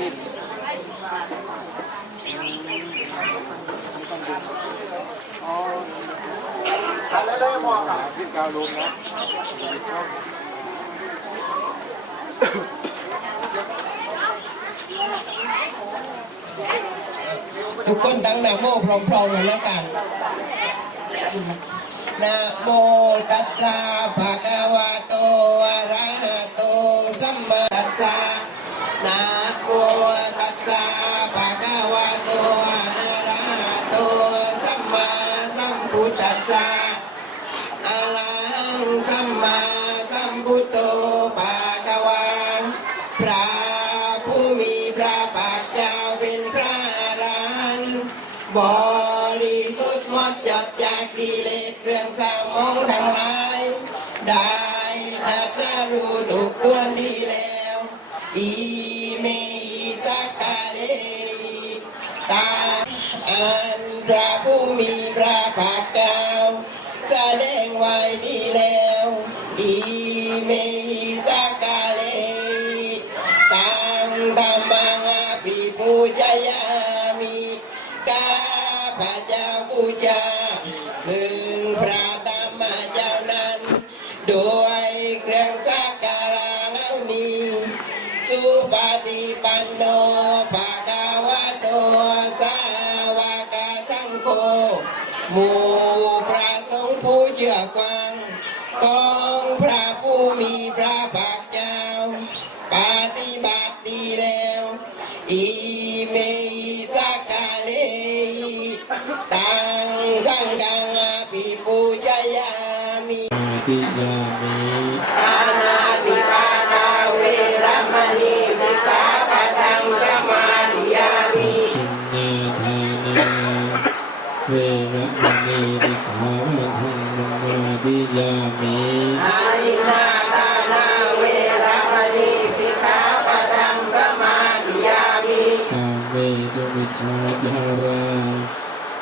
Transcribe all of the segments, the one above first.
ปิดอ๋อที่กาวลงนะทุกคนตั้งนะโมพร้อมๆกันแล้วกันนะโมตัสสะภะคะวะโตอะระหะโตสัมมาตัสสะ พุทธัสสะอะระหังสัมมาสัมพุทโธภะควะพระผู้มีพระภาคเจ้าเป็นพระอรหันต์บริสุทธิ์หมดจดจากกิเลสเรื่องสามองทั้งหลาย ได้ตรัสรู้ถูกตัวดีแล้วอีเมสักกาเลตาอันพระผู้มี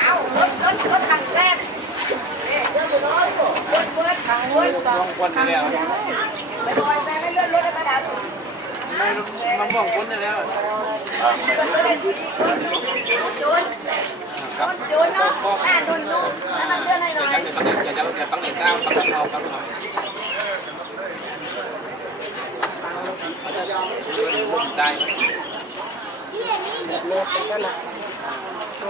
เอารถรถรถถังแรกเบิร์ดเบิร์ดถังเบิร์ดลงคนแล้วไปบอยแม่ไม่เลื่อนรถให้มาดับไม่มันบอกคนแล้วเลื่อนรถให้ทีจุนจุนเนาะอ่านุนนุนแล้วมันเลื่อนให้หน่อยอย่าอย่าอย่าตั้งไหนก้าวตั้งเราตั้งเราได้สังฆาสมะปิเนมิตัสสังอุตันตังเทเมพลังมุติตะโคละตะเทนะมางภานาจิตังมะวิตินาจิตวามุนินโทตันเตตัสสะ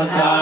น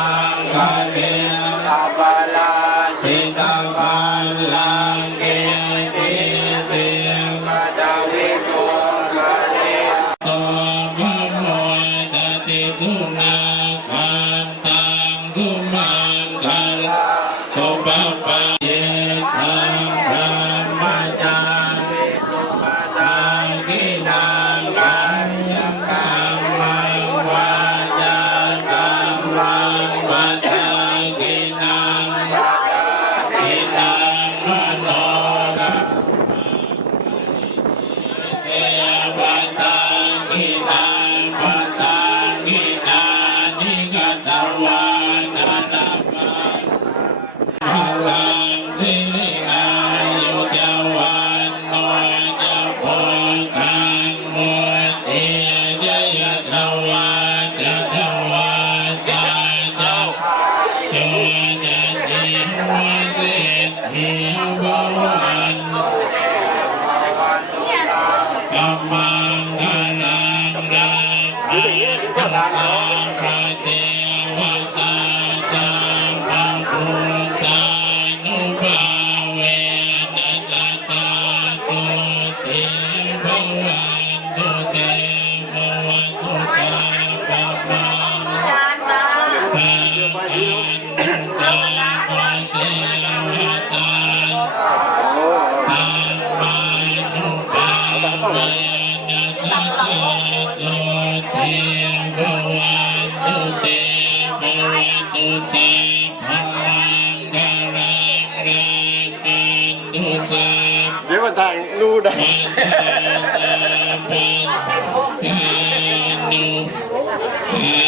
Ah. ตังวะโตนะ กัมมังคลังรั ติภวันตุเตภวันตุสัพพังคารังรักันตุสัพเดี๋ยวมาถ่ายรูปได้พันธะสัพพันธานุ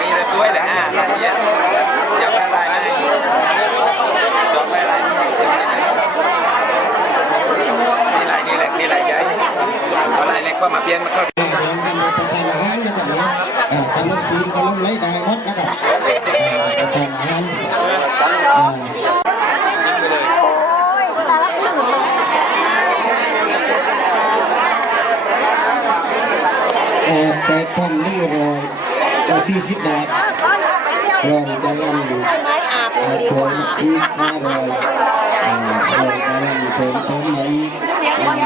มีแต่ตัวแต่อ่าอะไรเงี้ยอย่าไปอะไรนะจอดไปอะไรนี่ไหลนี่แหละนี่ไหลใหญ่ อะไรเล็กก็มาเปลี่ยนมาเข้าหลังการประทานอาหารนะครับเนี่ยอ่าขนมจีนขนมไร้ได้หมดนะครับอ่าประทานอาหารอ่าเอ่อแปดพันหนึ่งร้อยสี่สิบบาทรองจะลำอยู่ไม้อาบอ่ชวยมาอีกห้าร้อยรองจะลำเติมเติมมาอีก